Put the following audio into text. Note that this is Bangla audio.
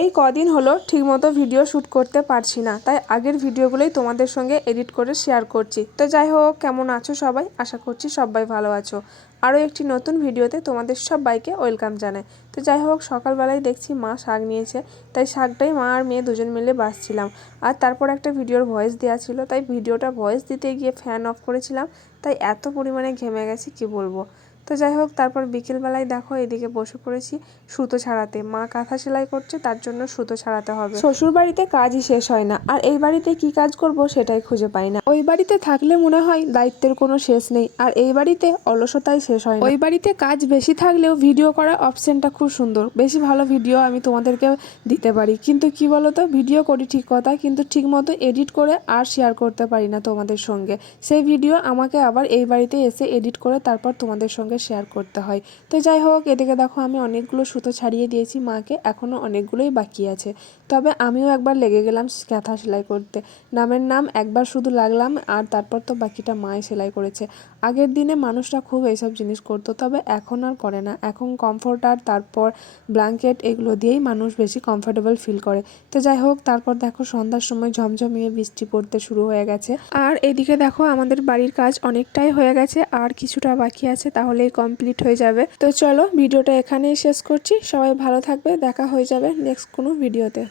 এই কদিন হলো ঠিকমতো ভিডিও শ্যুট করতে পারছি না, তাই আগের ভিডিওগুলোই তোমাদের সঙ্গে এডিট করে শেয়ার করছি। তো যাই হোক, কেমন আছো সবাই? আশা করছি সবাই ভালো আছো। আরও একটি নতুন ভিডিওতে তোমাদের সবাইকে ওয়েলকাম জানাই। তো যাই হোক, সকালবেলায় দেখছি মা শাক নিয়েছে, তাই শাকটাই মা আর মেয়ে দুজন মিলে বাছছিলাম। আর তারপর একটা ভিডিওর ভয়েস দেওয়া ছিল, তাই ভিডিওটা ভয়েস দিতে গিয়ে ফ্যান অফ করেছিলাম, তাই এত পরিমাণে ঘেমে গেছি কি বলবো। তো যাই হোক, তারপর বিকেলবেলায় দেখো এদিকে বসে পড়েছি সুতো ছাড়াতে। মা কাঁথা সেলাই করছে, তার জন্য সুতো ছাড়াতে হবে। শ্বশুর বাড়িতে কাজই শেষ হয় না, আর এই বাড়িতে কি কাজ করব সেটাই খুঁজে পাই না। ওই বাড়িতে থাকলে মনে হয় দায়িত্বের কোনো শেষ নেই, আর এই বাড়িতে অলসতাই শেষ হয় না। ওই বাড়িতে কাজ বেশি থাকলেও ভিডিও করার অপশনটা খুব সুন্দর, বেশি ভালো ভিডিও আমি তোমাদেরকে দিতে পারি। কিন্তু কি বলতো, ভিডিও করি ঠিক কথা, কিন্তু ঠিক মতো এডিট করে আর শেয়ার করতে পারি না তোমাদের সঙ্গে। সেই ভিডিও আমাকে আবার এই বাড়িতে এসে এডিট করে তারপর তোমাদের সঙ্গে শেয়ার করতে হয়। তো যাই হোক, এদিকে দেখো আমি অনেকগুলো সুতো ছাড়িয়ে দিয়েছি মাকে, এখনও অনেকগুলোই বাকি আছে। তবে আমিও একবার লেগে গেলাম কাঁথা সেলাই করতে। নামের নাম একবার শুধু লাগলাম, আর তারপর তো বাকিটা মাই সেলাই করেছে। আগের দিনে মানুষরা খুব এইসব জিনিস করতো, তবে এখন আর করে না। এখন কমফোর্টার, তারপর ব্ল্যাঙ্কেট, এগুলো দিয়েই মানুষ বেশি কমফোর্টেবল ফিল করে। তো যাই হোক, তারপর দেখো সন্ধ্যার সময় ঝমঝমিয়ে বৃষ্টি পড়তে শুরু হয়ে গেছে। আর এদিকে দেখো আমাদের বাড়ির কাজ অনেকটাই হয়ে গেছে, আর কিছুটা বাকি আছে, তাহলেই কমপ্লিট হয়ে যাবে। তো চলো, ভিডিওটা এখানেই শেষ করছি। সবাই ভালো থাকবে, দেখা হয়ে যাবে নেক্সট কোনো ভিডিওতে।